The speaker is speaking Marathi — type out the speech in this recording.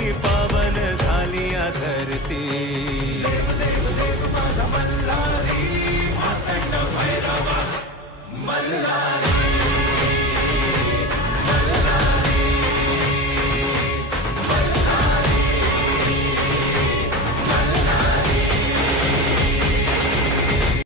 पावन झाली या धरती. देव देव देव माझा मल्हारी, मातंड भैरवा मल्हारी.